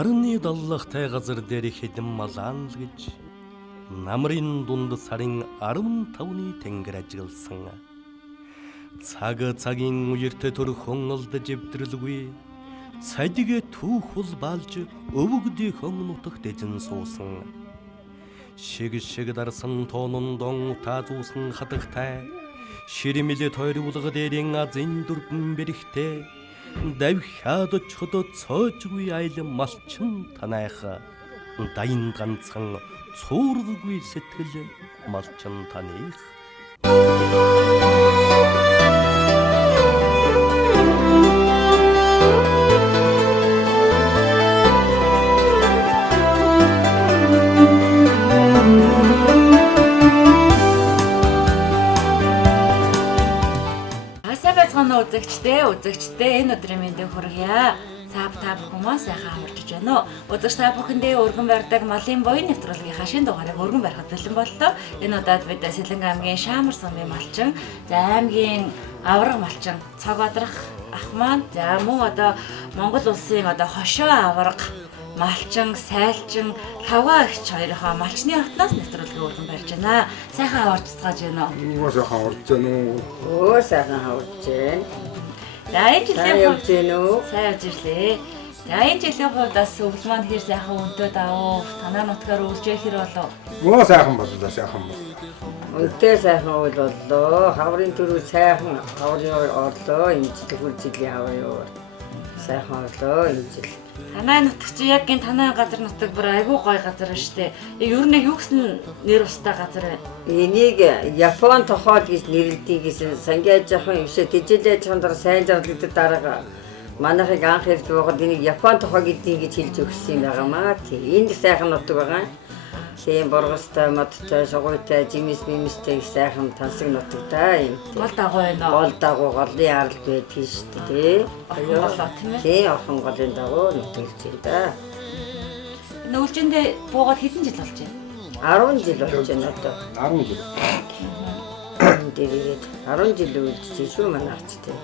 Нарны даллахтай газар дээр хэдэн малаан л гэж намрын дунд сарын 15-ны тэнгэр ажигласан. Цагийн үертэй төрхөн олдож эвдрэлгүй цадигэ түүхул балж өвөгдөхөн нутагт эзэн суусан. Шиг дарсан тоонон дон таазуусан хатагтай ширимэлэ тойрвулга дээрийн азын дүрбэн бэрхтээ давхиад очиход цоожгүй айл малчин танайха дайн ганцхан цуургүй сэтгэл малчин таних. Үзэгчтэй энэ өдрийн мэндийг хүргье. Та бүхэн сайхан амарч байна уу? Үзэгч та бүхэндээ өргөн барьдаг малын буян нэвтрүүлгийн шин дугаарыг өргөн барихад бэлэн боллоо. Энэ удаад бид Сэлэнг аймгийн Шаамар сумын малчин, аймгийн авраг малчин Цог Одрах ах маань, мөн одоо Монгол улсын хошоо авраг малчин, сайлчин, хавгаа гэгч хоёроо малчны хотноос нэвтрүүлгийг өргөн барьж байна. Сайхан аварцгааж байна уу? Сайхан аварч байна уу? Сайхан аварч байна. Энэ жилийн хувьд сайн явжирлээ. Энэ жилийн хувьд бас өвөл маань хэр сайхан өнтөд авав. Танаа нутгаар өвлжээ хэр болов? Сайхан боллоо, сайхан боллоо. Өнтөө сайхан өвөл боллоо. Хаврын төрөө сайхан хаврын орлоо. Энэ жил хөр жилийн хаврын сайхан орлоо энэ жил. Танай нутаг чи яг энэ танай газар нутаг бүр айгүй гоё газар шүү дээ. Ер нь юу гэсэн нэр устай газар вэ? Энийг Япон тохоод гэж нэрлэдэг гэсэн сангийн ажихын өшөө тэжээлж чандар сайн зарлагддаг дараага манайхыг анх ирж байгаад энийг Япон тохоо гэдгийг гэж хэлж өгсөн юм байгаамаа. Энд сайхан нутаг байгаа. Тийм боргостой, модтой, шугуйтай, жимэстэй их сайхан тансаг нутагтай юм. Гол дагуу байна уу? Гол дагуу голын арал байдаг шүү дээ. Голоо тийм ээ. Тийм орхон голын дагуу нутаг юм да. Энэ үлжиндээ буугаад хэдэн жил болж байна? 10 жил болж байна одоо. 10 жил. Тэгээд 10 жил үлдчихсэн шүү манай арчтай.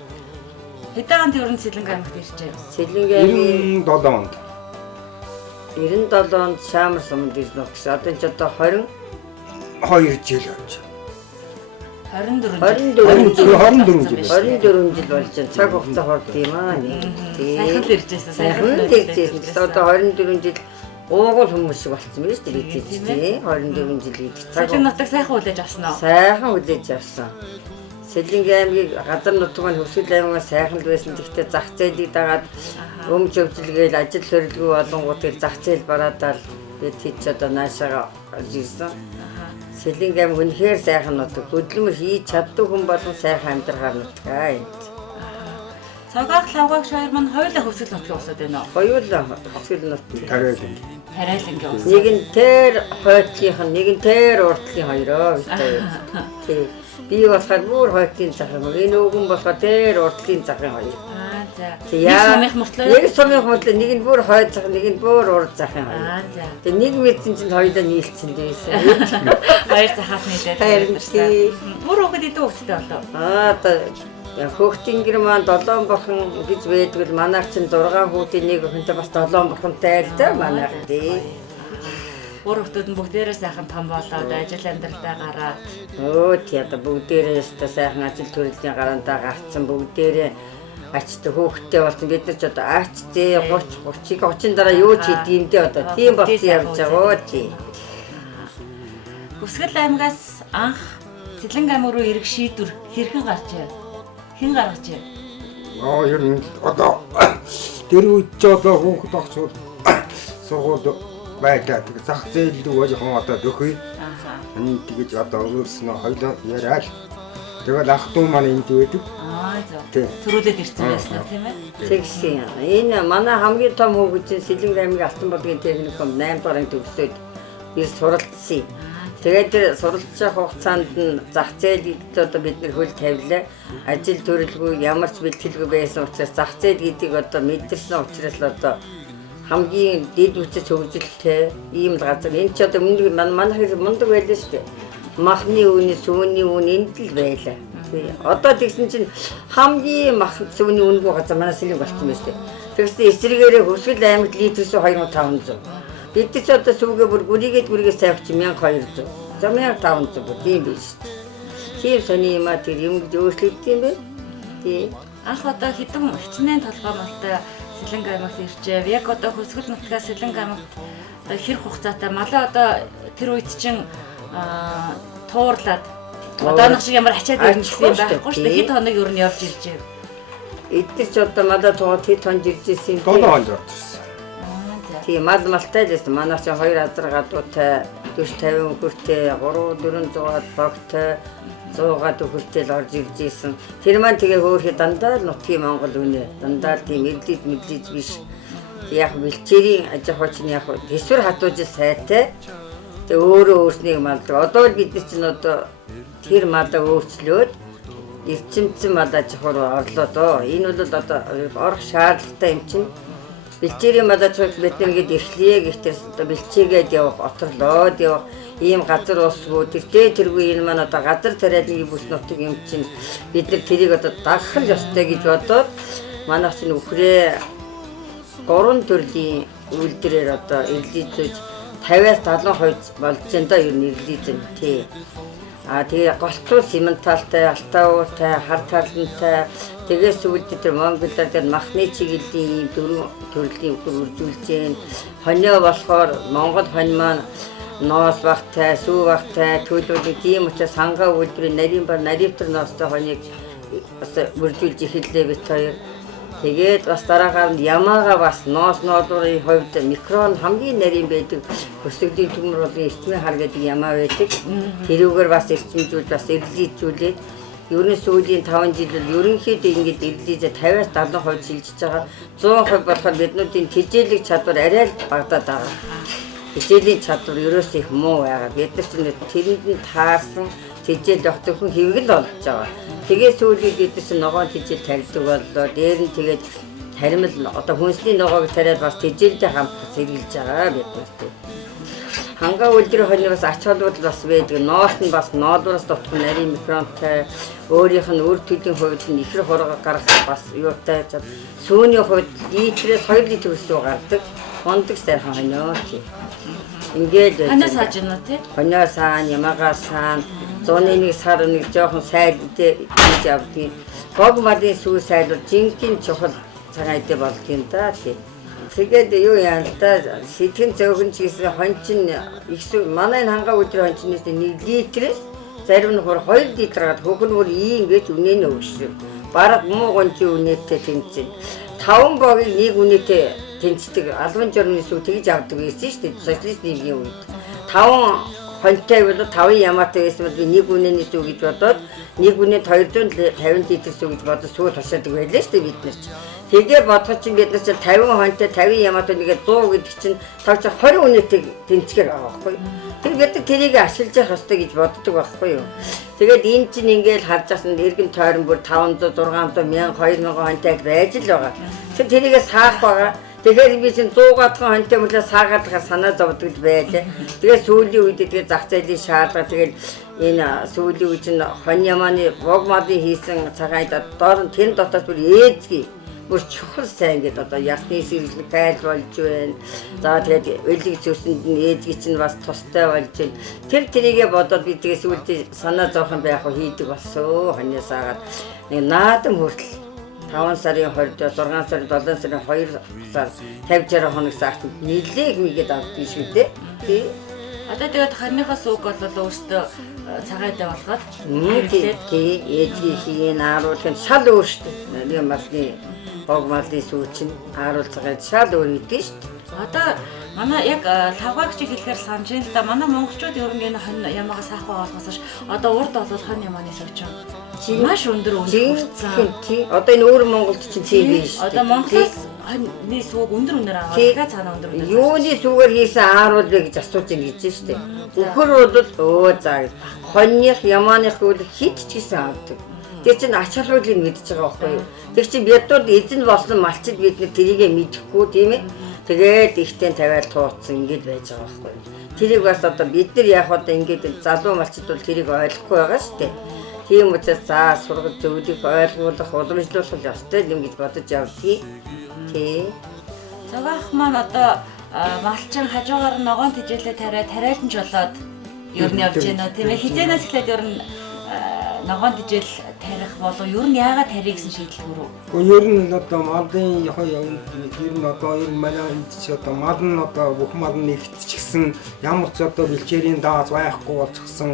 Хэдэн онд ер нь Сэлэнг аймагт иржээ? Сэлэнг аймгийн 97 онд. 97 онд Шаамар суманд ирсэн учраас одоо ч одоо 22 жил болж. 24 жил болж байна. Цаг хугацаа хорд юм аа нэг. Сайхан л иржээсэн. Сайхан иржээсэн. Одоо 24 жил уугуул хүмүүс шиг болсон биз дээ бид тийм 24 жил гэж. Сэлэнг нутаг сайхан хүлээж авсан уу? Сайхан хүлээж авсан. Сэлэнг аймгийн газар нутаг маань Хөвсгөл аймгаас сайхан л байсан. Гэхдээ зах зээлийг дагаад өмч өвчлгээл ажил хөрөлгүй болонгууд зах зээл бараадаа бид тийч одоо наашаага ирсэн. Сэлэнг аймаг үнэхээр сайхан нутаг. Хөдөлмөр хийж чаддаг хүн болон сайхан амьдрахаар нутгаа юм. Цагаах лавгаагч хоёр маань хоёулаа Хөвсгөл нутгийн усад байна уу? Хоёулаа Хөвсгөл нутгийн. Тариалангийн ус. Нэг нь тэр хойтлынх нь, нэг нь тэр уртлын хоёроо гэдэг. Тий. Би болохоор бүр хойтлын захын, энэ өгөн болохоор тэр уртлын захын хоёр. За. Нэг сумын мөртлөө нэг нь бүр хойд зах, нэг нь бүр урд захын хоёр. Тэгээ нэг мэдсэн чинь хоёулаа нийлцсэн дээсэн. Хоёр захаас нийлээд. Бүр өгöd идэв өгчтэй болоо. Одоо хөөхтийн гэр маань 7 бурхан гэж байдаг л манайх чинь 6 хүүхдийн нэг охинтой бас 7 бурхантай л да манайх тий. Бүр хүүхдүүд нь бүгдээрээ сайхан том болоод ажил амьдралдаа гараад. Тий одоо бүгдээрээ сайхан ажил төрлийн гараандаа гарцсан бүгдээрээ ачтай хүүхдтэй болсон бид нар ч одоо ачтэй 30 дараа юу ч хийдэг юм дээ одоо тийм болсон явж байгаа тий. Хөвсгөл аймгаас анх Сэлэнг аймаг руу ирэх шийдвэр хэрхэн гарчээ? Хэн гаргажээ? Ер нь одоо тэр үед ч одоо хүүхэд огцуд сургууль байлаа. Тэгээ зах зээл рүү жоохон одоо дөхөй. Энийг тэгэж одоо өөрснөө хоёлоо яриад. Тэгэл ах トゥ маань энд байдаг. За. Төрүүлээд ирсэн байсан тийм ээ. Тэгсэн. Энэ манай хамгийн том хүүхэд Сэлэнг аймгийн Алтан бодлогын техникум 8 дугаар төгсөөд ир суралцсан. Тэгээд тэр суралцах хугацаанд нь зах зээлд одоо бид нэр хөл тавилаа. Ажил төрөлгүй ямар ч бэлтгэлгүй байсан учраас зах зээл гэдгийг одоо мэдэрсэн учраас л одоо хамгийн дэд үсэж хөгжилтэй ийм л газар. Энэ ч одоо манайх мундаг байлаа шүү дээ. Махны үнэ, сүүний үнэ энд л байлаа. Одоо тэгсэн чинь хамгийн мах сүүний үнэгүй газар манай Сэлэнг болсон байна шүү дээ. Тэгсэн эсрэгээрээ Хөсгөл аймагт литрээс 2500. Бид ч одоо сүүгээ бүр гүрийгээ сайвч 1200. За 1500 бүр тийм биш. Тийм сони юм а тэр юм гэж өөрчлөгдсөн юм бэ? Тийм. Анх одоо хідэн хичнээн толгой малтай Сэлэнг аймагт иржээ. Яг одоо Хөсгөл нутгаас Сэлэнг аймагт одоо хэр хугацаатай малаа одоо тэр үед чинь туурлаад одооных шиг ямар ачаад ирнэ гэсэн юм байхгүй шүү дээ. Хэд хоног юу нь явж ирж байв. Эдгээр ч одоо малаа тугаад хэд хоног ирж ирсэн юм. 7 хоног явж ирсэн. Тийм малтай л байсан. Манайх ч 2 азар гадуутай 40-50 хүртэл 300-400 багтай 100-аад хүртэл орж ирж ирсэн. Тэр маань тэгээ хөөхий дандаа л нутгийн Монгол үнэ. Дандаа тийм мэдлэг биш. Яг бэлчээрийн аж ахуйчны яг төсвөр хатууж сайтай. Тэгээ өөрөө өөрснийг малдаг. Одоо л бид нар чинь одоо тэр малаа өөрчлөөд эрчимцэн мал аж ахуй руу орлоо доо. Энэ бол одоо орох шаардлагатай юм чинь. Бэлчээрийн мал аж ахуйд бид нэгэд эрхлэе гэхдээ одоо бэлчээгээд явах, оторлоод явах ийм газар уусгүй тэргүй энэ маань одоо газар тариалны бүс нутаг юм чинь бид нар тэрийг одоо дагах ёстой гэж бодоод манайх чинь үхрээ 3 төрлийн үйлдвэрээр одоо эрлийзэж 50-аас 70% болж энэ да ер нь эрлийзэн тий. Тэгээ голцоо сименталтай, алтауутай, хар талантай тэгээс үүдээ тэр Монголд тэр махны чиглэлийн 4 төрлийн үхэр үржүүлж гэн хонио болохоор Монгол хонь маань ноос багтай, сүү багтай, төлөвлөг тийм учраас хангаа үйлдвэрийн нарийн ба наривтар ноостой хоньыг бас үржүүлж эхэллээ бид хоёр. Тэгээд бас дараагаар нь ямаага бас ноос ноодурын хувьд микрон хамгийн нарийн байдаг өсгөлийн төмөр болон эрчмийн хар гэдэг ямаа байдаг. Тэрүүгээр бас эрчимжүүлж бас эрлийжүүлээд ерөн сүүлийн 5 жилд ерөнхийдөө ингэж эрлийзээ 50-аас 70% шилжиж байгаа. 100% болохоор биднүүдийн тэжээлэг чадвар арай л багадаад байгаа. Тэжээлийн чадвар ерөөс их муу байгаа. Бид нар чинь тэрэнд нь таарсан тэжээл явах зөвхөн хэвгэл болж байгаа. Тэгээ сүүлийн бид нар чинь ногоон тэжээл тавьдаг боллоо. Дээр нь тэгээд таримл одоо хүнсний ногоог тариад бас тэжээлтэй хамтдаа сэргийлж байгаа бид нарт. Хангаа үйлдвэрийн хонь бас ач холбогдол бас байдаг. Ноос нь бас ноодураас дотор нарийн микронтой өөрийнх нь үр төдийн хувьд нь ихэр хурга гарах бас юутай чад. Сүүний хувьд литрээс 2 литр өсөв гардаг. Хондог сайхан хоньоо тий. Ингээд хоньоо сааж байна тий. Хоньоо саан, ямаага саан, 101 сар нэг жоохон сайдтэй хийж авдгийг. Бог мадын сүү сайдвар жинхэнэ чухал цагаатай болдгийн да тий. Тэгээд юу яа л да сэтгэн зөөгөн ч гэсэн хончин их манай хангаа өдөр хончнээс 1 литрээс зарим нь 2 литраад хөхнөр ийм гэж үнэн өгсөн. Бараг муу гончи үнэтэй тэнцэн. 5 богийг нэг үнэтэй тэнцдэг албан журмын сүү тэгж авдаг байсан шүү дээ. Социалист нийгмийн үед 5 хоньтой бол 5 ямаатай байсан бол би нэг үнэний сүү гэж бодоод нэг үнэт 250 литр сүү гэж бодож сүү тушаадаг байлаа шүү дээ бид нар чинь. Тэгээ бодгоч чинь бид нар чинь 50 хоньтой 50 ямаатай нэгээ 100 гэдэг чинь тав чи 20 үнэтэй тэнцгээр байгаа байхгүй. Тэр бид нар тэрийг ашиглаж явах хэрэгтэй гэж боддог байхгүй юу. Тэгээд энэ чинь ингээл харж асан эргэн тойрон бүр 500 600 1000 2000 хоньтой байж л байгаа. Тэрийгээ саах байгаа. Тэгэхээр би чинь 100 гадхан хоньтой мөлөө саагаад санаа зовдөг байлаа. Тэгээд сүүлийн үед тэгээд зах зээлийн шаардлага тэгээд энэ сүүлийн үед чинь хонь ямааны бог мадын хийсэн цагаанд доор нь тэр дотоод бүр ээзгий бүр чухал сайн гэдэг одоо ясны сэргэлэг тайл болж байна. За тэгээд ölиг зүсэнд нь ээзгий чинь бас тустай болж байна. Тэрийгээ бодоод би тэгээд сүүлдээ санаа зовхон байх уу хийдэг болсон. Хоньяа саагаад нэг наадам хүртэл 5 сарын 20-д 6 сарын 7 сарын 2 сар 50-60 хоног сарт нэлээд мэгээд авдаг шүү дээ. Тий. Одоо тэгээд харныхаас үг бол өөртөө цагаатай болгоод тий ээжийн хийн ааруулын шал өөр шүү дээ. Нэг малны бог малын сүү чинь ааруулцгаа шал өөр гэдэг шүү дээ. Одоо манай яг лавгаагч хэлэхээр санаж байна л да. Манай монголчууд ер нь энэ хонь ямаага саахгүй болохоос одоо урд бол хонь ямааны сувч маш өндөр үнэтэй. Тий. Одоо энэ өөр Монголд чинь тийм биш. Одоо Монголоос хоньны сүүг өндөр үнээр аваад дахиад цаана өндөр үнээр. Юуны сүүгээр хийсэн ааруул вэ гэж асууж ин гэж штэ. Үхэр бол заа. Хоньных ямааных үл хит ч гэсэн авдаг. Тэр чинь ач холбогдлыг мэдчихэж байгаа байхгүй юу? Тэр чинь биднүүд эзэн болсон малчид бид нар тэрийгэ мэдэхгүй тийм ээ. Тэгээд ихтэй тавиад тууцсан ингэж байж байгаа байхгүй юу? Тэрийг бас одоо бид нар яг одоо ингэж залуу малчид бол тэрийг ойлгохгүй байгаа штэ. Тийм учраас за сургууль зөвлөх ойлгуулах уламжлуулах ёстой юм гэж бодож явдгийг. Тий. Цагаах маань одоо малчин хажуугаар ногоон тижээлээ тариалан ч болоод ер нь явж байна тийм ээ. Хизээнээс эхлээд ер нь ногоон тижээл тарих болов ер нь яагаад тарих гэсэн шийдэл хүрв? Ер нь одоо малын яг ер нь одоо ер нь манай энд ч одоо мал нь одоо бүх мал нь нэгтчихсэн ямар ч одоо бэлчээрийн дааз байхгүй болчихсон.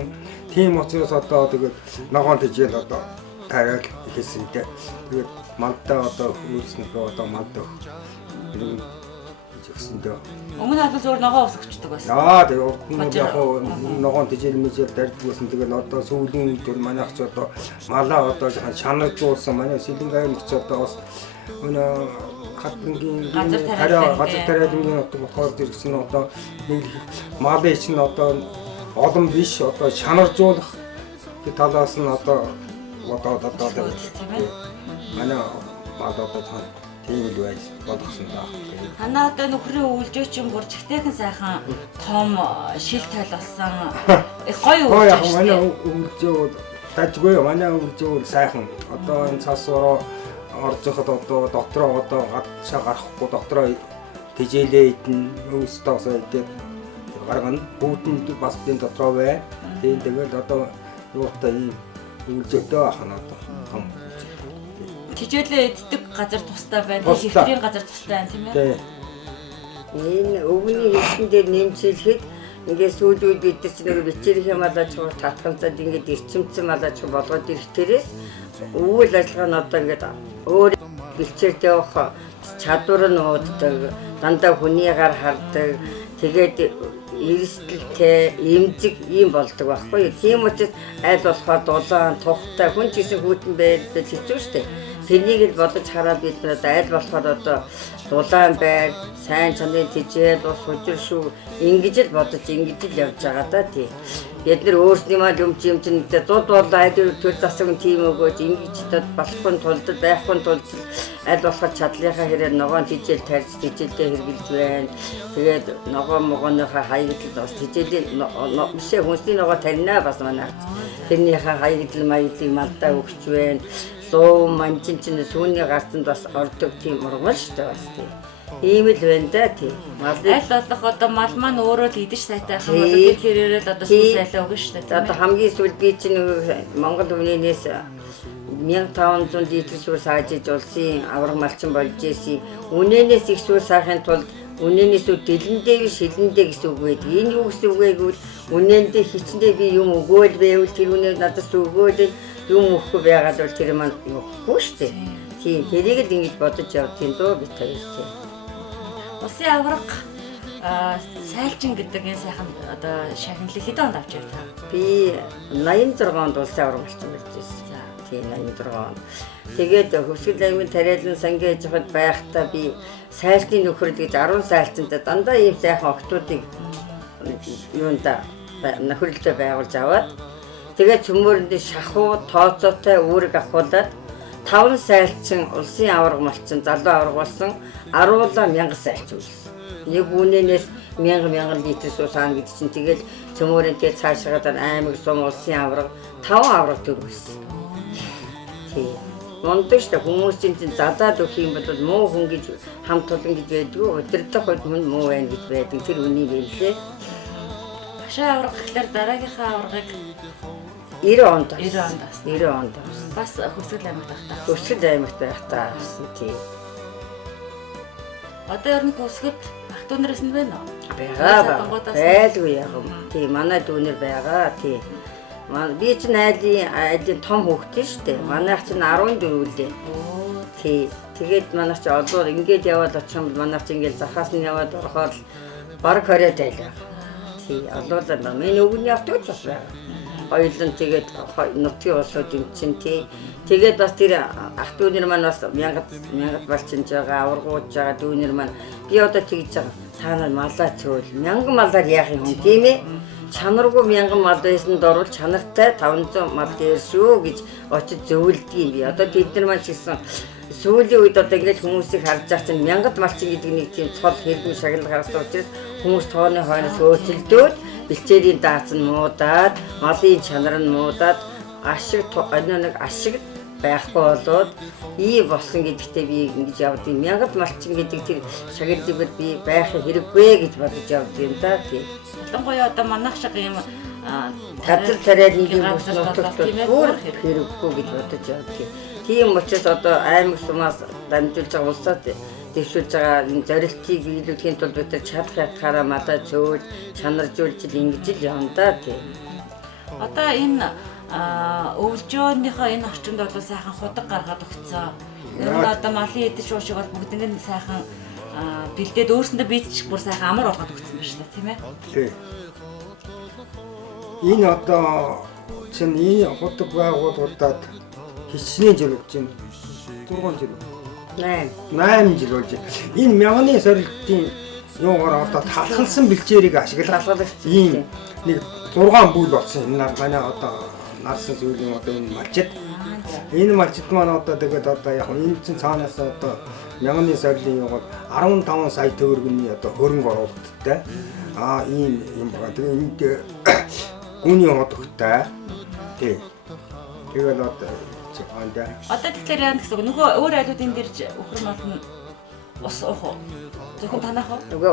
Тийм учраас одоо тэгээд ногоон тижээл одоо тариал ихэлсэнтэй. Тэгээд малдаа одоо хөөснөхөө одоо малдаа жигсэндээ. Өмнө нь зөвхөн ногоон ус өгчдөг байсан. Тэгээд яг ногоон тижээл мэжэл дардгүйсэн. Тэгээд одоо сүүлийн үед манайх ч одоо малаа одоо шанагдуулсан. Манай Сэлэнгаан ч одоо бас өнөө хатангийн газар тариалангийн одоо болохоор зэрэгсэн одоо нэг малын чинь одоо олон биш одоо шанаржуулах талаас нь одоо манай мал одоо тийм л байж болгосон даа. Танаа одоо нөхрийн өвлжөөч юм гуржигтэйхэн сайхан том шил тойл болсон. Их гоё өвлжөөч. Манай өвлжөө дажгүй манай өвлжөө сайхан одоо энэ цаасроо орж яхад одоо дотроо одоо гадшаа гарахгүй дотроо тижээлээ идэн өөстөөсөө идээд гаргана. Бүгд бас тийм дотроо бай. Тэгээд одоо юутай ийм өвлжөөтэй ахна одоо том тижээлээ иддэг газар тустай байна. Хэвтрийн газар тустай байна тийм ээ. Энэ өвгөний хэлсэн дээр нэмчилэхэд ингээд сүүлүүд бид нар чинь нэг бичээрийн малаач татханцад ингээд эрчимцэн малаач болгоод ирэхтэрээс өвөл ажиллагаа нь одоо ингээд өөр бэлчээртэй явах чадвар нь ууддаг, дандаа хүний гар хардаг, тэгээд эрсдэлтэй, эмзэг ийм болдог байхгүй. Тийм учраас аль болохоор дулаан, тухтай хүн ч гэсэн хүүтэн байдаг хэцүү шттэ. Тэрнийг л бодож хараад бид надад аль болохоор одоо дулаан байр, сайн чанарын тижээл, ус хужир шүү ингэж л бодож ингэж л явж байгаа да тий. Бид нар өөрсдийн мал юмчин 100 болоо айдын төр засаг нь тийм өгөөж ингэж болохгүй тулд байхгүй тулд аль болохоор чадлынхаа хэрээр ногоон тижээл тарьж тижээлдээ хэрглэж байна. Тэгээд ногоон могооныхаа хаягдл бас тижээлийн бишээ хүнсний ногоо тарина бас манай. Тэрнийхээ хаягдл маяглыг малдаа өгч байна. Суу манчин чинь сүүний гарцанд бас ордог тийм ургамал шүү дээ бас тийм. Ийм л байна да тийм. Аль болох одоо мал маань өөрөө л идэж сайтай байх юм бол тэр хэрээрээ л одоо сүү сайлаа өгнө шүү дээ. Одоо хамгийн сүүлд би чинь Монгол өвнээс 1500 литр сүү саажиж улсын авраг малчин болж ийсэн. Үнэнээс их сүү саахын тулд үнэнээс дэлэндээ шилэндээ гэсэн үг байдаг. Энэ юу гэсэн үг вэ гэвэл үнэндээ хичнээн би юм өгөөл байвал тэр үнээр надад өгөөл юм өгөхгүй байгаад бол тэр маань өгөхгүй шүү дээ. Тийм тэрийг л ингэж бодож явдгийн дөө би таяр тийм. Улсын авраг сайлчин гэдэг энэ сайхан одоо шагналыг хэдэн онд авч явдаа? Би 86 онд улсын авраг малчин болж байсан. Тийм 86 он. Тэгээд Хөвсгөл аймгийн тариалан сангийн аж ахуйд байхдаа би сайлтын нөхрөл гэж 10 сайлтантай дандаа ийм сайхан октоодыг юунда нөхрөлдөө байгуулж аваад тэгээд цөмөөрөнд шахуу тооцоотой үүрэг авахулаад 5 сайлчин улсын авраг малчин залуу авраг болсон 10,000 сайлчин үлсэн. Нэг үнэнээс 1000 литр суу саана гэдэг чинь тэгэл цөмөөрөнтэй цаашаагаад аймаг сум улсын авраг 5 авраг төгөлсөн. Тийм. Мондош та хүмүүсийн задаад өгөх юм бол муу хүн гэж хамт олон гэж байдгүй. Өдөртөх үед хүн муу байна гэж байдаг. Тэр үнийг хэллээ. Багшаа авраг гэхлээр дараагийнхаа аврагыг 90 онд. 90 онд. Бас Хөвсгөл аймагт байхдаа. Хөвсгөл аймагт байхдаа тийм. Одоо ер нь Хөвсгөлд ах дүүнээс нь байна уу? Байгаа. Байлгүй яг юм. Тийм манай дүүнэр байгаа. Тийм. Би чинь айлын том хүүхдээ шүү дээ. Манайх чинь 14 үлээ. Тий. Тэгээд манайх чи олоор ингээд яваад очих юм бол манайх чи ингээд захаас нь яваад орохоор баг 20 байлаа. Тий. Олоолаа миний өвгөний авточ бас байгаа. Хоёулын тэгээд нутгийн улсууд юм чинь тий. Тэгээд бас тэр ах дүүнэр маань бас мянгад болчихж байгаа, аваргууж байгаа дүүнэр маань би одоо тэгж байгаа. Цаанаа малаа цөөл. 1000 малаар яах юм тийм ээ? Чанаргүй 1000 мал байсанд орвол чанартай 500 мал дээр шүү гэж очиж зөвлөдгийг би. Одоо бид нар маань чигсэн сүүлийн үед одоо ингэж хүмүүсийг харж байгаа чинь 1000 малчин гэдэг нэг тийм цол хэрхэн шагнал гаргасан учраас хүмүүс тооны хойноос өөцөлдөөд бэлчээрийн даац нь муудаад, малын чанар нь муудаад, ашиг нэг ашиг байхгүй болоод ий болсон гэдэгтээ би ингэж явдیں۔ Мянгад малчин гэдэг тэр шагналыг би байх хэрэггүй гэж бодож явдیں۔ Да тийм. Ялангуяа одоо манайх шиг юм Газар тариад нэг юм бүр хэрэггүй гэж бодож явдیں۔ Тийм учраас одоо аймаг сумаас дамжуулж байгаа улсад дэвшүүлж байгаа энэ зорилтыг биелүүлэхийн тулд бид чадах ятгаараа мадаа зөөл чанаржуулж ингэж л явна да тийм. Одоо энэ өвлжөөндийнхөө энэ орчинд бол сайхан худаг гаргаад өгцөө. Ер нь одоо малын эдэж уушиг бол бүгд ингэ сайхан бэлдээд өөрсөндөө бийдчих бүр сайхан амар болгоод өгсөн байна шүү дээ, тийм ээ? Тий. Энэ одоо чинь энэ худаг байгууллагуудад хичнээн жил болж байна. 6 жил. 8 жил болж байна. Энэ мянганы сорилтын юугаар одоо талхалсан бэлчээрийг ашиглах ийм нэг 6 бүл болсон. Энэ манай одоо нарсан зүйлийн одоо энэ малчид. Энэ малчид маань одоо тэгээд одоо яг энэ чинь цаанаас одоо мянганы сорилын юугаар 15 сая төгрөгийн одоо хөрөнгө оруулалттай. Ийм юм байна. Тэгээд энд гүний хотогтай. Тий. Тэгээд одоо тэгэхээр яа гэсэн үг нөгөө өөр айлуудын дэрж өхөр малн ус уух уу? Зөвхөн танах уу? Нөгөө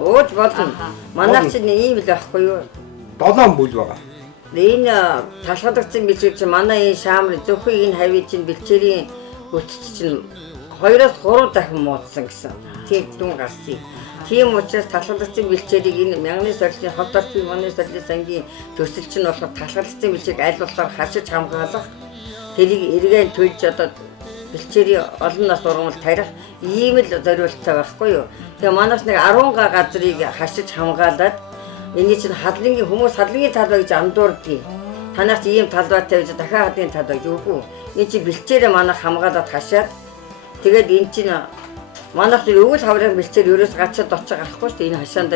ууж болно. Манайх чинь ийм л байхгүй юу? 7 бүл байгаа. Энэ талхалгацсан бэлчээр чинь манай энэ шаамар зөвхөн энэ хавийн чинь бэлчээрийн өтөц чинь 2-3 дахин муудсан гэсэн. Тийм дүн гарсан. Тийм учраас талхалгацсан бэлчээрийг энэ мянганы сорилтын хот орчны манай сорилтын сангийн төсөл чинь болохоор талхалгацсан бэлчээг аль болохоор хашиж хамгаалах тэрийг эргэн төлж одоо бэлчээрийн олон нас ургамал тарих ийм л зориулттай байхгүй юу. Тэгээ манайс нэг 10 газрыг хашиж хамгаалаад энэ чинь хадлынгийн хүмүүс хадлынгийн талбай гэж андуурдгийг. Танаас ийм талбайтай байж дахиад хадлын талбай юугүй. Энэ чинь бэлчээрээ манайх хамгаалаад хашаад тэгээд энэ чинь манайх зөв өвөл хаврын бэлчээр ерөөс гачаад очиж гарахгүй шүү дээ. Энэ хашаанд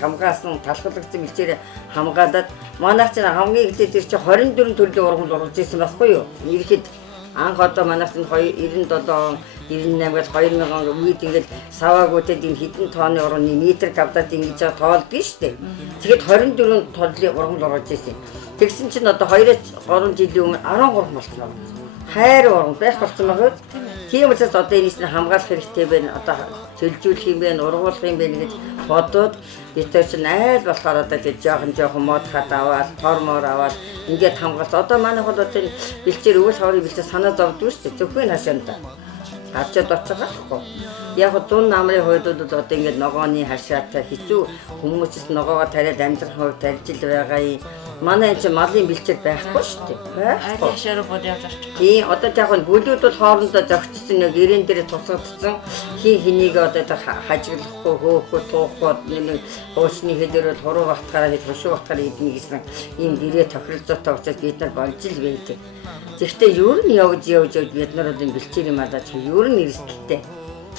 хамгаалсан талхалгацсан бэлчээрээ хамгаалаад манайх чинь хамгийн ихтэй тэр чинь 24 төрлийн ургамал ургаж ирсэн байхгүй юу? Ирэхэд анх одоо манайх чинь 97 98-аас 2000 он үед ингээд саваагуудад энэ хэдэн тооны урганы метр квадрат ингэж тоолдгийг шүү дээ. Тэгэхэд 24 төрлийн ургамал ургаж ирсэн. Тэгсэн чинь одоо 2-3 жилийн өмнө 13 болчихлоо. Хайр ургамал байх болсон байгаа. Тийм учраас одоо энэ чинь хамгаалах хэрэгтэй байна. Одоо төлжүүлэх юм байна, ургуулах юм байна гэж бодоод бид чинь айл болохоор одоо тэг жоохон мод хат аваад, тормоор аваад ингээд хамгаалж. Одоо манайх бол одоо бэлчээр өвөл хаврын бэлчээр санаа зовдгүй шүү дээ. Зөвхөн хашаанд авчаад очих байхгүй. Яг зүүн намрын хойдод одоо ингээд ногооны хашаатай хэцүү хүмүүсээс ногоогоо тариад амьдрах хувь тарьж ил байгаа юм. Манай энэ малын бэлчээр байхгүй шүү дээ. Айл яшаар бод явж орчих. Тийм одоо яг нь бүлүүд бол хоорондоо зөгцсөн нэг ирээн дээр тусгагдсан хэнийг одоо хажиглахгүй хөөхөө туухгүй нэг хуучны хэлээр бол хуруу батгаараа хийж хөшөө батгаараа идэх гэсэн ийм гэрээ тохиролцоотой учраас бид нар болж л байдаг. Гэхдээ ер нь явж бид нар бол энэ бэлчээрийн малаа чи ер нь эрсдэлтэй.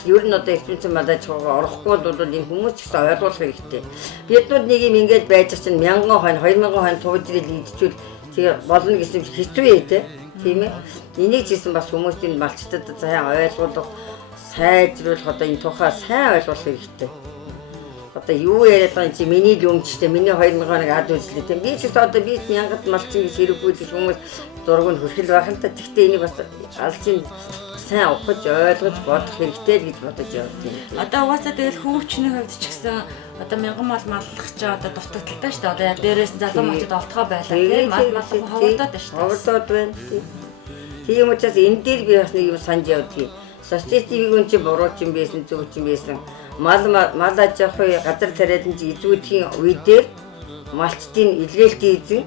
Ер нь одоо экспенцэн малаа чугаа орохгүй бол энэ хүмүүс ч гэсэн ойлгох хэрэгтэй. Биднүүд нэг юм ингэж байж чинь 1000 хонь 2000 хонь тууж ирэл идчихвэл тэгээ болно гэсэн хэцүү ээ тийм ээ. Энийг жисэн бас хүмүүсийн малчтад сайн ойлгуулах, сайжруулах одоо энэ тухай сайн ойлгуулах хэрэгтэй. Одоо юу яриад байгаа чи миний л өмчтэй миний 2000 хоног ад үзлээ тийм. Би ч гэсэн одоо би 1000 малчин гэж хэрэггүй гэж хүмүүс зургууд хөрхөл байх л та. Гэхдээ энийг бас алсын сайн ухаж ойлгож бодох хэрэгтэй гэж бодож явдیں۔ Одоо угаасаа тэгэл хөвчний хувьд ч гэсэн одоо 1000 мал маллах ч одоо дутагдaltaй шүү дээ. Одоо дээрээс залуу малчд олдгоо байлаа тийм мал маллах ховдоод байна шүү дээ. Ховдоод байна. Тийм учраас энэ дээр би бас нэг юм санаж явдгийг. Социалистик үн чи буруу ч юм байсан зөв ч юм байсан. Мал аж ахуй газар тариад нь эзүүдхийн үедээ малчдын илгээлтийн эзэн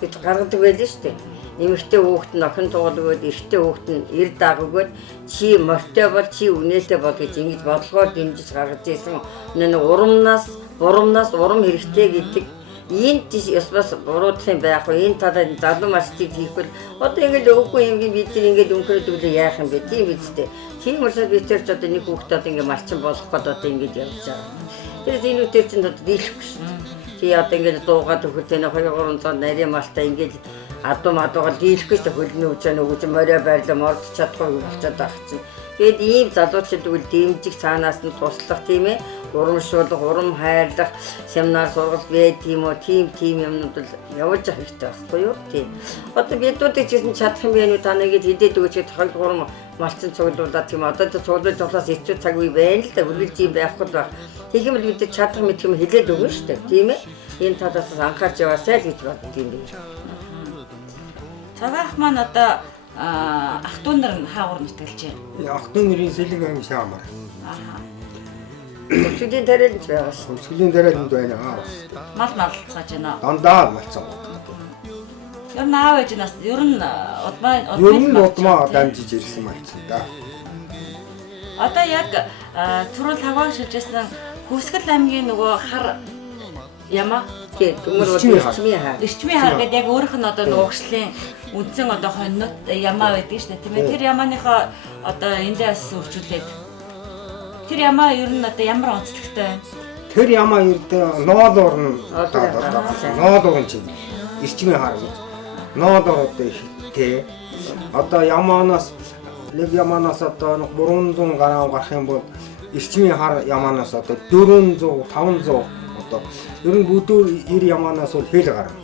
гэж гаргадаг байлаа шүү дээ. Нэмэгтэй хүүхэд нь охин туудаг өгөөд эрэгтэй хүүхэд нь эр дааг өгөөд чи морьтой бол чи үнэтэй бол гэж ингэж бодлогоор дэмжиж гаргаж ирсэн. Нэг урамнаас урам хэрэгтэй гэдэг энд бас буруудах юм байх уу? Энэ талаар залуу малчдыг хийхгүй одоо ингэж өвгүй юм бид нар ингэж өнхрөөд үгүй яах юм бэ? Тийм үстэй. Тийм учраас бид тэр ч одоо нэг хүүхдүүд ингэ малчин болох гээд одоо ингэж явж байгаа. Тэгэхээр энэ үтер чинь одоо дийлэхгүй шүү. Чи одоо ингэж дуугаад өгөхтэй 2-300 нарийн малтай ингэж адуу дийлэхгүй шүү. Хөлний үжээ нөгөөж морио байрлаа морд чадахгүй болчиход байгаа чинь. Тэгэд ийм залуучууд үл дэмжих цаанаас нь туслах тийм ээ. урамшуулах, урам хайрлах семинар сургалт байт юм уу, тийм юмнууд л явуулж явах хэрэгтэй байхгүй юу? Тийм. Одоо бидүүдийг чинь чадах юм бэ та нэгэд хидээд өгөөч тохиол урам малчин цуглуулаад тийм одоо цуглуулж болохоос хэцүү цаг үе байна л да. Үргэлж юм байхгүй л баг. Тэгэх юм бол бид чадах мэт юм хэлээд өгнө шүү дээ. Тийм ээ. Энэ талаас анхаарч яваасай л гэж бодд юм бэ. Цагаах маань одоо ах トゥ нар нь хаагур нутгалж байна. Ах トゥ нарын сэлэг аймаг шаамар. Өсвөлийн тариалж байгаа шүү. Өсвөлийн тариаланд байна. Мал малцгааж байна. Дандаа малцсан. Ер нь аав ээж нас ер нь удмаа дамжиж ирсэн малцсан да. Одоо яг түрүүл хаваа шилжсэн Хүсгэл аймгийн нөгөө хар ямаа Эрчмийн хар гэдэг яг өөрийнх нь одоо нуугшлын үндсэн одоо хоньнууд ямаа байдаг шүү дээ тийм ээ. Тэр ямааныхоо одоо эндээс үржүүлээд тэр ямаа ер нь одоо ямар онцлогтой байна? Тэр ямаа ердөө ноолоор нь ноолоор нь чинь эрчмийн хар гэж. Ноолоор одоо ихтэй. Одоо ямаанаас нэг ямаанаас одоо 300 гаруй гарах юм бол эрчмийн хар ямаанаас одоо 400 500 одоо ер нь бүдүүр 90 ямаанаас бол хэл гарна.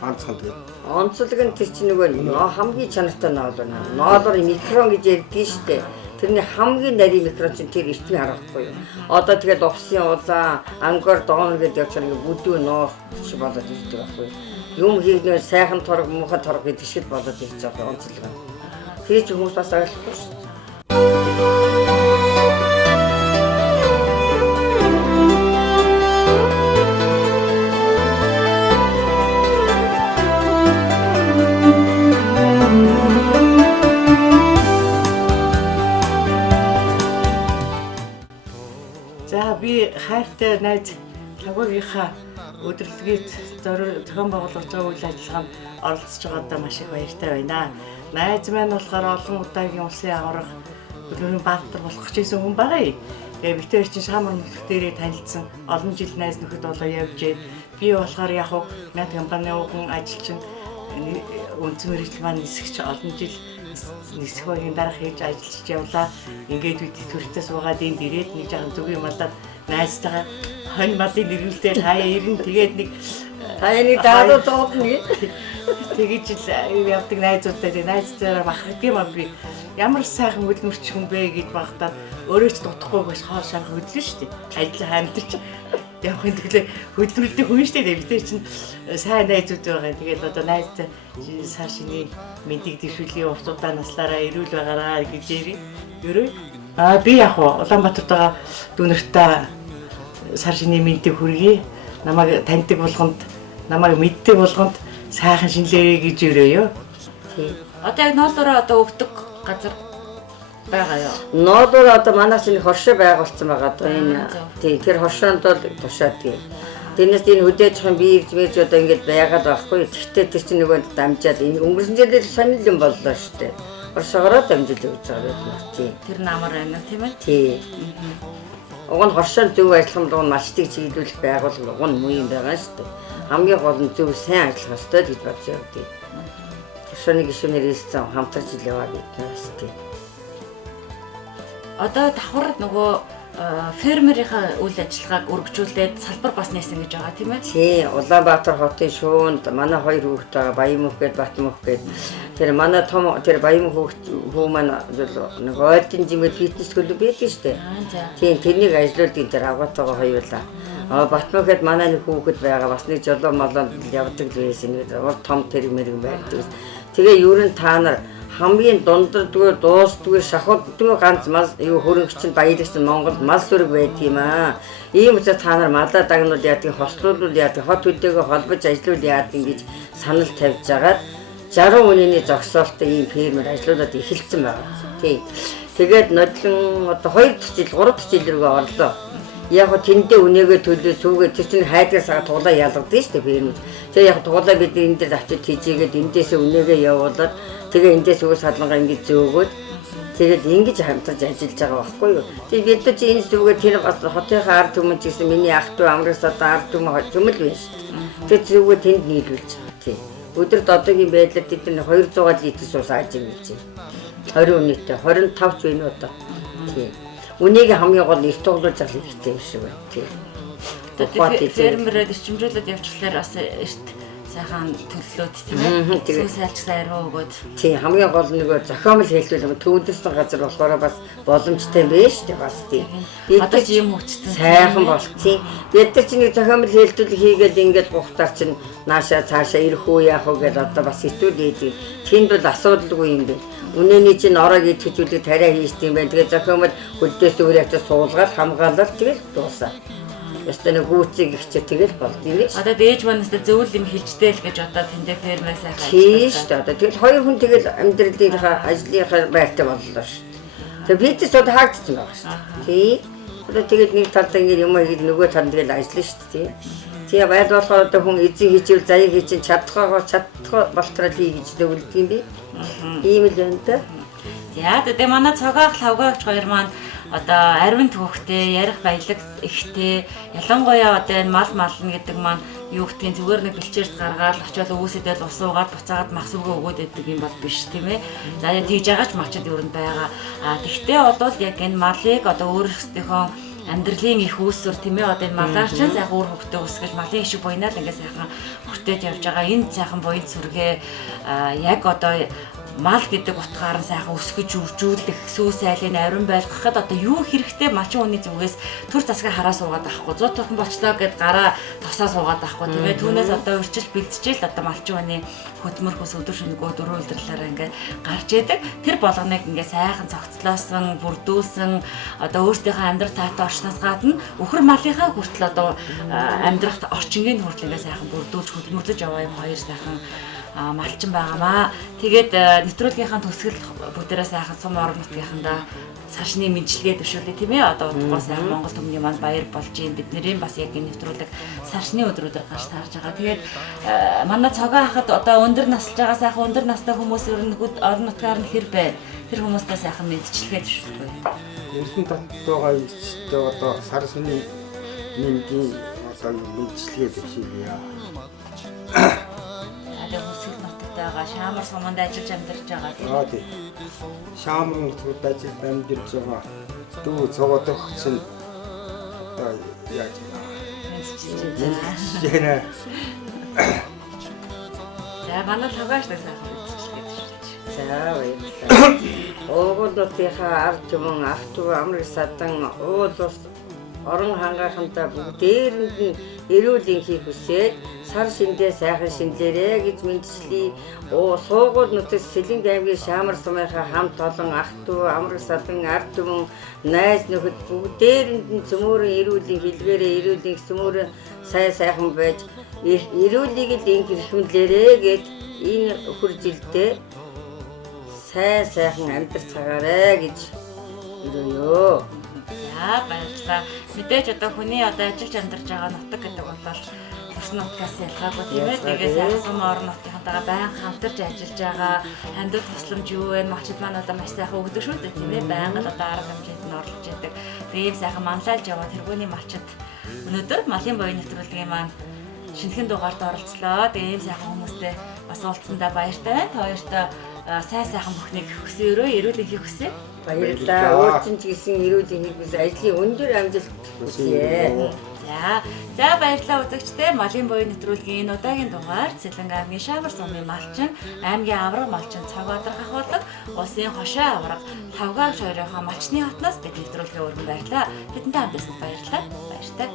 Ганцхан тийм. Онцлог нь тэр чинь нөгөө хамгийн чанартай ноол байна. Ноолоор микрон гэж ярьдгийг штэ. Тэрний хамгийн нарийн микрон чинь тэр эрчмийн хар байхгүй юу? Одоо тэгээд усын улаан, ангор, доон гэдэг явж байгаа бүдүү ноо шиг болоод ирдэг байхгүй юу? Юм хийгнээр сайхан торог, муухай торог гэдэг шиг болоод ирж байгаа онцлог нь. Тэр чинь хүмүүс бас ойлгохгүй шүү. За би хайртай найз Лагуугийнхаа өдөрлөгөд зохион байгуулж байгаа үйл ажиллагаанд оролцож байгаадаа маш их баяртай байна. Найз маань болохоор олон удаагийн улсын аврах өрөөний баатар болох гэжсэн хүн байгаа юм. Тэгээ битээр чинь шаамар нөхөд дээрээ танилцсан олон жил найз нөхөд болоо явж байна. Би болохоор яг хуу над компани ууган ажилчин үндсэн мэргэжил маань нисгч олон жил нисэх багийн дараах хийж ажиллаж явлаа. Ингээд бид төрөлтөө суугаад энд ирээд нэг жаахан зүгийн малаад найзтайгаа хонь малын нэрвэлтэй хаяа ирэн тэгээд нэг хаяаны даадуу доодны тэгэж л явдаг найзуудтай найзтайгаа бахардгийм аа би ямар сайхан хөдөлмөрч хүн бэ гэж багтаад өөрөө ч дутахгүй байж хоол шарах хөдлөн шүү дээ. Ажил хамтарч явахын төлөө хөдөлмөрлөдөг хүн шүү дээ. Бид чинь сайн найзууд байгаа. Тэгээд одоо найзтай сар шиний мэндийг дэвшүүлгийн уртудаа наслаараа ирүүл байгаараа гэж ярив. Ерөө би яг Улаанбаатарт байгаа дүүнэртээ сар шиний мэндийг хүргэе. Намайг таньдаг болгонд, намайг мэддэг болгонд сайхан шинэлээрэй гэж өрөөё. Одоо яг ноолороо одоо өгдөг газар байгаа юу? Ноолоор одоо манайх чинь хоршоо байгуулсан байгаа одоо энэ тийм тэр хоршоонд бол тушаад тийм. Тэрнээс энэ хөдөөж хам би ирж мэрж одоо ингэж байгаад байхгүй. Тэгтээ тэр чинь нөгөө дамжаад энэ өнгөрсөн жилээр сонир юм боллоо шүү дээ. Хоршоогоо дамжиж өгч байгаа юм тийм. Тэр намар байна тийм ээ? Тийм. Уг нь хоршоо зөв ажиллах юм малчтыг чиглүүлэх байгууллага уг нь муу юм байгаа шүү дээ. Хамгийн гол нь зөв сайн ажиллах ёстой гэж бодож явдгийг. Хоршооны гишүүнээр хэлсэн хамтарч ил яваа гэдэг нь тийм. Одоо давхар нөгөө фермерийнхаа үйл ажиллагааг өргөжүүлээд салбар бас нээсэн гэж байгаа тийм ээ? Тийм, Улаанбаатар хотын шуунд манай хоёр хүүхэд байгаа, Баян мөхөд, Батмөх гээд тэр манай том тэр Баян хүү маань нэг ойдын жимэд фитнес клуб байдаг шүү дээ. Тийм, тэрнийг ажлуудын тэр авгаатайгаа хоёулаа. Батмөхөд манай нэг хүүхэд байгаа, бас нэг жолоо молоонд явдаг байсан нэг урд том тэр мэрэг байдаг. Тэгээ юу н та нар хамгийн дундардгүй дуустгүй шахуудгүй ганц мал юу хөрөнгөч нь баялагч нь Монголд мал сүрэг байт юм аа. Ийм учраас та нар малаа дагнуул яадаг, хослуулуул яадаг, хот хөдөөгөө холбож ажиллуул яадаг гэж санал тавьж агаад 60 үнэний зогсоолтой ийм фермер ажлуудад эхэлсэн байна. Тийм. Тэгээд нодлон одоо 2 дахь жил, 3 дахь жил рүүгээ орлоо. Яг го тэндээ үнэгээ төлөө сүүгээ тэр чинь хайдгасаа туулаа ялгадсан шүү дээ фермер. Тэгээ яг туулаа бид энэ дээр авчиж тийжээгээд эндээсээ үнэгээ явуулаад тэгээ эндээс үгс хадлангаа ингэж зөөгөөд тэгээд ингэж хамтарч ажиллаж байгаа байхгүй юу. Тэгээд бид ч энэ зүгээ тэр бас хотынхаа ард түмэн ч гэсэн миний ах トゥ амраас одоо ард түмэн зөмөл байна шүү дээ. Тэгээд зүгээ тэнд нийлүүлж байгаа тийм. Өдөрт одоогийн байдлаар тэд 200 литр суус ааж юм гэж. 20 үнэтэй 25 ч байна одоо. Тийм. Үнийг хамгийн гол эрт тоглож авах хэрэгтэй юм шиг байна. Тийм. Фермерээр ирчимжүүлээд явчихлаар бас эрт сайхан төллөөд тийм ээ. Сүүс айлч сайруу өгөөд. Тийм хамгийн гол нөгөө зохиомл хэлбэл төвлөрсөн газар болохоор бас боломжтой байна шүү дээ бас тийм. Одоо ч юм хүчтэй. Сайхан болцсон. Бид нар чинь нэг зохиомл хэлбэл хийгээд ингээд бухтаар чинь нааша цаашаа ирэх үү яах вэ гэдээ одоо бас хэцүү дээ. Тэнд бол асуудалгүй юм байна. Үнэний чинь орог идэвхжүүлээд тариа хийжтэй юм байна. Тэгээ зохиомл хөлдөөс өөрөөс суулгаад хамгаалаад тэгэл дуусаа. Ястаа нэг гүйцэг ихчээ тэгэл болдгоо юм. Одоо дээж манаас зөвл юм хэлжтэй л гэж одоо тэндээ фермээс хайх. Тийм шүү дээ. Одоо тэгэл хоёр хүн тэгэл амьдралынхаа ажлынхаа байртай боллоо шүү. Тэгээ бид ч одоо хаагдсан байгаа шүү. Тийм. Одоо тэгэл нэг талдаа ингэ юм хийгээд нөгөө талд тэгэл ажиллана шүү дээ. Тэгээ байд болохоор одоо хүн эзэн хийчихвэл заяа хийчих чадахгүй болтрол хий гэж зөвлөдөг юм би. Ийм л байна та. За тэгээ манай цогаах лавгаач хоёр маань одоо арвин түүхтэй, ярих баялаг ихтэй, ялангуяа одоо энэ мал мална гэдэг маань юу гэдгийг зүгээр нэг бэлчээрт гаргаад очиод өвөөсөдөл ус уугаад буцаагаад мах сүргөө өгөөд байдаг юм бол биш тийм ээ. За тэгж байгаач мачид өрөнд байгаа. Тэгтээ одоо яг энэ малыг одоо өөрсдийнхөө амьдралын их үүсвэр тийм ээ одоо энэ малаар чинь сайхан үр хөвгтөө өсгөж малын ишиг буйнаар ингээд сайхан хүртээд явж байгаа энэ сайхан буйн сүргээ яг одоо мал гэдэг утгаар нь сайхан өсгөж үржүүлэх, сүүс айлын арвин байлгахад одоо юу хэрэгтэй малчин хүний зүгээс төр засгаа хараа суугаад авахгүй 100 турхан болчлоо гэд гараа тосоо суугаад авахгүй тэгээ түүнээс одоо урьдчил бэлдчихэл одоо малчин хүний хөдөлмөр хүс өдөр шөнөгөө дөрөв өдрөлөөр ингээд гарч идэг тэр болгоныг ингээд сайхан цогцлоосон, бүрдүүлсэн одоо өөртөөхөө амьдрах таатай орчноос гадна өхөр малынхаа хүртэл одоо амьдрах орчингийн хүртэл ингээд сайхан бүрдүүлж хөдөлмөрлөж яваа юм хоёр сайхан малчин байгаамаа. Тэгээд нэвтрүүлгийнхаа төгсгөл бүгдээрээ сайхан сум орон нутгийнхандаа саршны мэдлэгээ төвшүүлээ тийм ээ. Одоо удахгүй сайхан Монгол төмний маань баяр болж юм. Биднэрийн бас яг энэ нэвтрүүлэг саршны өдрүүдэд гарч таарж байгаа. Тэгээд манай цогаа хахад одоо өндөр наслж байгаа сайхан өндөр настай хүмүүс орон нутгаар нь хэр байна. Тэр хүмүүстэй сайхан мэдчилгээ төвшүүлээ. Эрдэнэ татд байгаа эцтэй одоо саршны нэмгийн одоо мэдчилгээ төвшүүлээ. байгаа шаамар суманд ажиллаж амьдарч байгаа тийм. Шаамар нутгад ажиллаж амьдарч байгаа. Дүү цогоодох чинь одоо яаж яа. За манай цагааштай сайхан мэдчихлээ. За баярлалаа. Уугуулдынхаа ард түмэн ах トゥ амар садан уул ус орон хангаахантай бүгдээрэнд нь эрүүл энхийг хүсээд сар шиндээ сайхан шинлээрэ гэж мэдчлээ. Суугуул нутагт Сэлэнг аймгийн Шаамар сумынхаа хамт олон ах トゥ амар садан ард түмэн найз нөхөд бүгдээрэнд нь цөмөрөн эрүүлийн хэлгээрээ эрүүлийн цөмөрөн сайхан байж эрүүлийг л энх хэрхэмлээрэ гэж энэ өхөр жилдээ сайхан амьдарцгаарэ гэж өрөөё. За баярлалаа. Мэдээж одоо хүний одоо ажиллаж амьдарч байгаа нутаг гэдэг бол бус нутгаас ялгаагүй тийм ээ. Тэгээс асан орон нутгийнхантайгаа байнга хамтарч ажиллаж байгаа хандив тусламж юу вэ? Мачид маань одоо маш сайхан өгдөг шүү дээ тийм ээ. Байнга одоо арга хэмжээнд нь орлож яадаг. Тэгээ ийм сайхан манлайлж яваа тэргүүний малчид өнөөдөр малын боён нэвтрүүлгийн маань шинэхэн дугаард оролцлоо. Тэгээ ийм сайхан хүмүүстэй бас уулзсандаа баяртай байна. Та хоёртой сайхан бүхнийг хүсээрөө эрүүл энхийг хүсье. Баярлалаа. Өөрчн ч гэсэн эрүүл энхийг хүсье. Ажлын өндөр амжилт хүсье. За баярлалаа үзэгчдээ. Малын боён нэвтрүүлгийн энэ удаагийн дугаар Сэлэнг аймгийн Шаамар сумын малчин, аймгийн авраг малчин Цагбаатар хахуулаг, улсын хошоо авраг Лавгаач хоёрынхоо малчны хотноос бид нэвтрүүлгээ өргөн баярлалаа. Бидэнтэй хамт байсанд баярлалаа. Баяртай.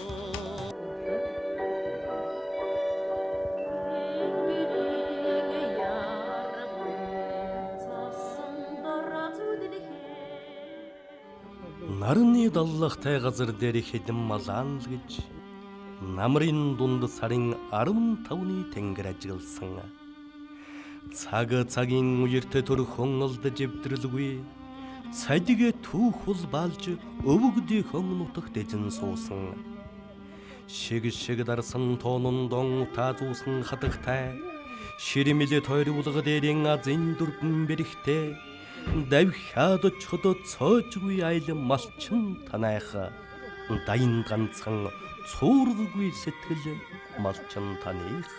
Нарны даллахтай газар дээр хэдэн малаан л гэж намрын дунд сарын 15-ны тэнгэр ажигласан. Цагийн үертэй төрхөн олдож эвдрэлгүй цадигэ түүхэл балж өвөгдийнхөн нутагт эзэн суусан. Шиг дарсан тоонон дон таазуусан хатагтай ширимэлэ тойруулга дээрийн азин дүрбэн бэрхтэй давхиад очиход цоожгүй айл малчин танайх дайн ганцхан цуургүй сэтгэл малчин таних